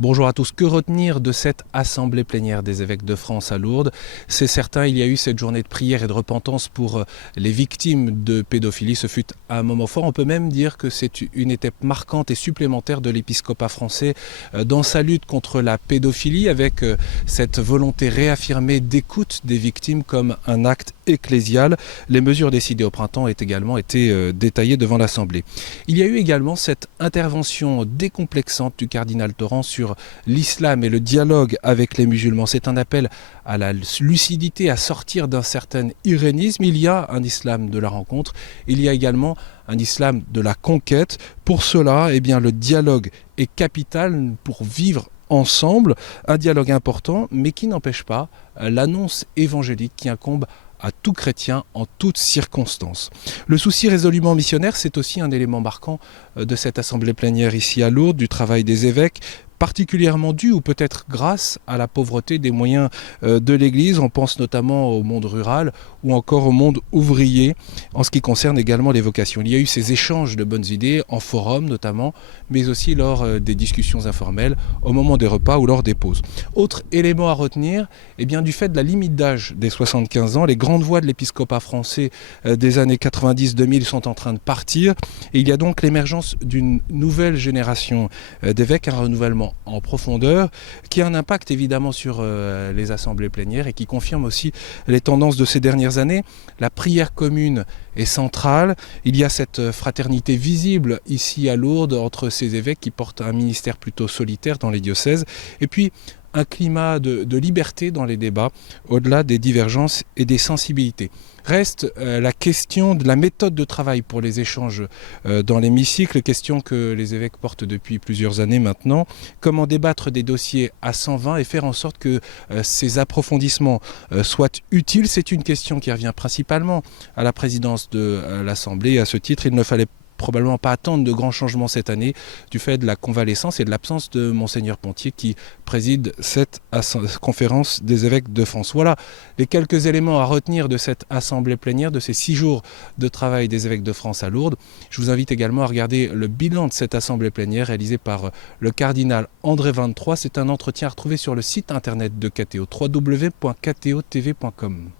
Bonjour à tous. Que retenir de cette assemblée plénière des évêques de France à Lourdes? C'est certain, il y a eu cette journée de prière et de repentance pour les victimes de pédophilie. Ce fut un moment fort. On peut même dire que c'est une étape marquante et supplémentaire de l'épiscopat français dans sa lutte contre la pédophilie, avec cette volonté réaffirmée d'écoute des victimes comme un acte ecclésial. Les mesures décidées au printemps ont également été détaillées devant l'Assemblée. Il y a eu également cette intervention décomplexante du cardinal Torrent sur l'islam et le dialogue avec les musulmans. C'est un appel à la lucidité, à sortir d'un certain irénisme. Il y a un islam de la rencontre, il y a également un islam de la conquête. Pour cela, le dialogue est capital pour vivre ensemble, un dialogue important, mais qui n'empêche pas l'annonce évangélique qui incombe à tout chrétien en toutes circonstances. Le souci résolument missionnaire, c'est aussi un élément marquant de cette assemblée plénière ici à Lourdes, du travail des évêques, particulièrement dû ou peut-être grâce à la pauvreté des moyens de l'Église. On pense notamment au monde rural ou encore au monde ouvrier en ce qui concerne également les vocations. Il y a eu ces échanges de bonnes idées en forum notamment, mais aussi lors des discussions informelles, au moment des repas ou lors des pauses. Autre élément à retenir, du fait de la limite d'âge des 75 ans, les grandes voix de l'épiscopat français des années 90-2000 sont en train de partir et il y a donc l'émergence d'une nouvelle génération d'évêques, un renouvellement en profondeur, qui a un impact évidemment sur les assemblées plénières et qui confirme aussi les tendances de ces dernières années. La prière commune est centrale. Il y a cette fraternité visible ici à Lourdes entre ces évêques qui portent un ministère plutôt solitaire dans les diocèses. Et puis un climat de liberté dans les débats, au-delà des divergences et des sensibilités. Reste la question de la méthode de travail pour les échanges dans l'hémicycle, question que les évêques portent depuis plusieurs années maintenant. Comment débattre des dossiers à 120 et faire en sorte que ces approfondissements soient utiles? C'est une question qui revient principalement à la présidence de l'Assemblée. À ce titre, il ne fallait probablement pas attendre de grands changements cette année du fait de la convalescence et de l'absence de Monseigneur Pontier qui préside cette conférence des évêques de France. Voilà les quelques éléments à retenir de cette assemblée plénière, de ces 6 jours de travail des évêques de France à Lourdes. Je vous invite également à regarder le bilan de cette assemblée plénière réalisé par le cardinal André 23. C'est un entretien à retrouver sur le site internet de KTO, www.ktotv.com.